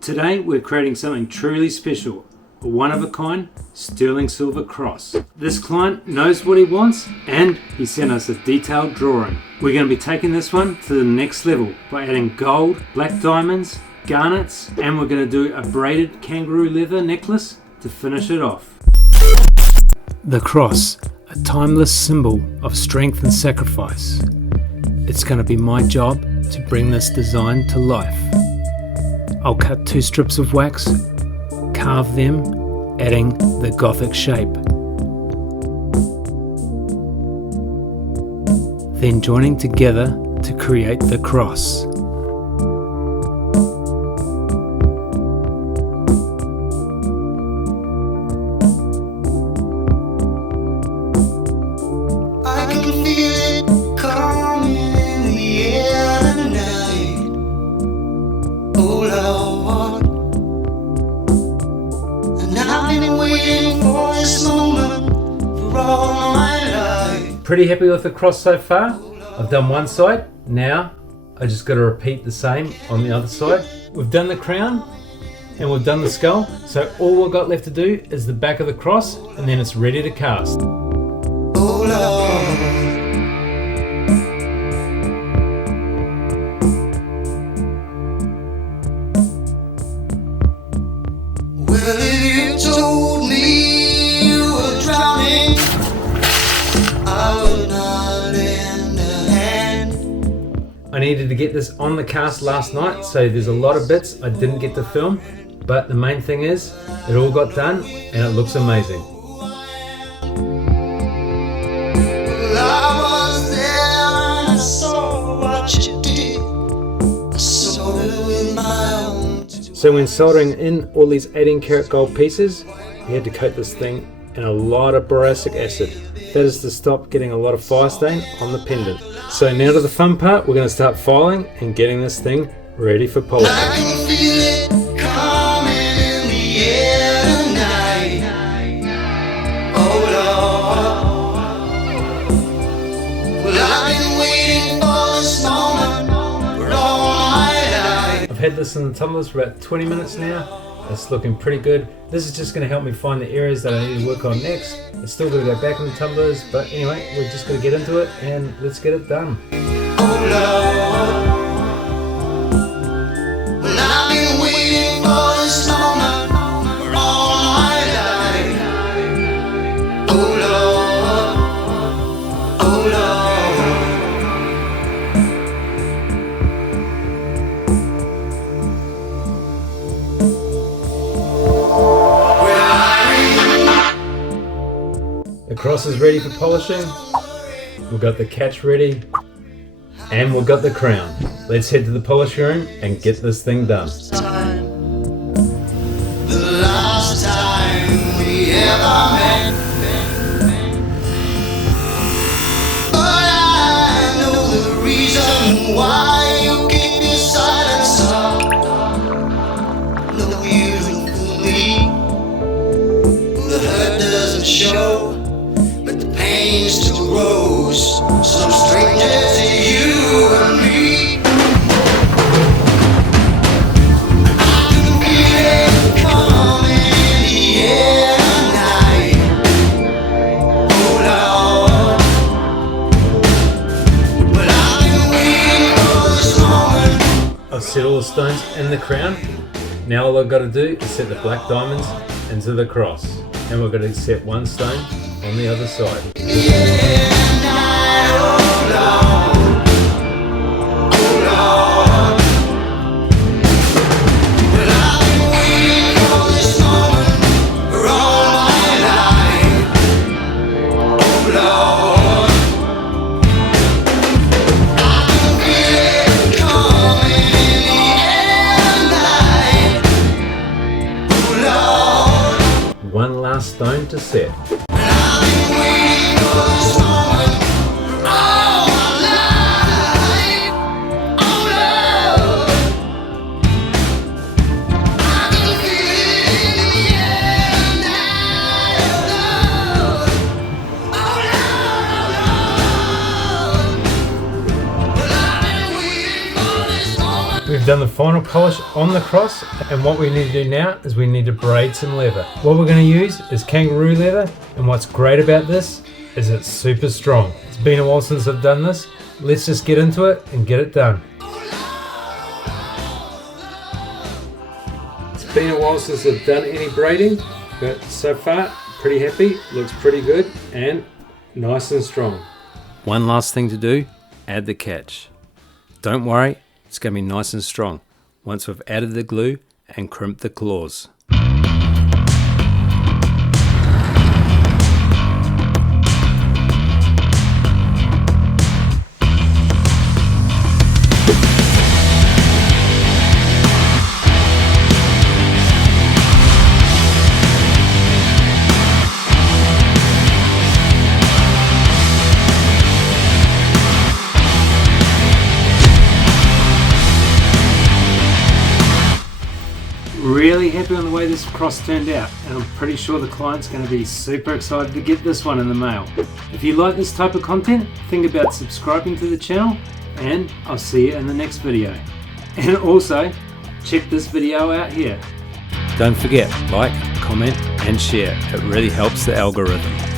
Today we're creating something truly special, a one-of-a-kind sterling silver cross. This client knows what he wants and he sent us a detailed drawing. We're going to be taking this one to the next level by adding gold, black diamonds, garnets, and we're going to do a braided kangaroo leather necklace to finish it off. The cross, a timeless symbol of strength and sacrifice. It's going to be my job to bring this design to life. I'll cut 2 strips of wax, carve them, adding the Gothic shape. Then joining together to create the cross. Pretty happy with the cross so far. I've done one side, now I just got to repeat the same on the other side. We've done the crown and we've done the skull, so all we've got left to do is the back of the cross and then it's ready to cast. Oh Lord. Well, if you told me you were drowning, I would not lend a hand. I needed to get this on the cast last night, so there's a lot of bits I didn't get to film, but the main thing is it all got done and it looks amazing. Well, I was there and I saw what you did. I saw it with my own. So when soldering in all these 18-karat gold pieces, we had to coat this thing in a lot of boracic acid. That is to stop getting a lot of fire stain on the pendant. So now to the fun part, we're going to start filing and getting this thing ready for polishing. I can feel it coming in the air tonight. Oh Lord. Well, I've been waiting for this moment for all my life. I've had this in the tumblers for about 20 minutes now. It's looking pretty good. This is just going to help me find the areas that I need to work on next. It's still going to go back in the tumblers, but anyway, we're just going to get into it and let's get it done. Oh Lord. Well, I've been waiting for this moment for all my life. Oh Lord. Oh Lord. The cross is ready for polishing, we've got the catch ready, and we've got the crown. Let's head to the polish room and get this thing done. The last time we ever met, but I know the reason why you keep your silence up. No, you don't fool me, the hurt doesn't show. Still grows, some stranger to you and me. I can feel it coming in the air tonight. Oh Lord. But I've been waiting for this moment. I've set all the stones in the crown. Now all I've got to do is set the black diamonds into the cross. And we're going to set one stone on the other side. One last stone to set. We've done the final polish on the cross, and what we need to do now is we need to braid some leather. What we're going to use is kangaroo leather, and what's great about this is it's super strong. It's been a while since I've done this. Let's just get into it and get it done. It's been a while since I've done any braiding, but so far pretty happy. Looks pretty good and nice and strong. One last thing to do, add the catch. Don't worry, it's going to be nice and strong once we've added the glue and crimped the claws. Really happy on the way this cross turned out, and I'm pretty sure the client's going to be super excited to get this one in the mail. If you like this type of content, think about subscribing to the channel, and I'll see you in the next video. And also, check this video out here. Don't forget, like, comment and share. It really helps the algorithm.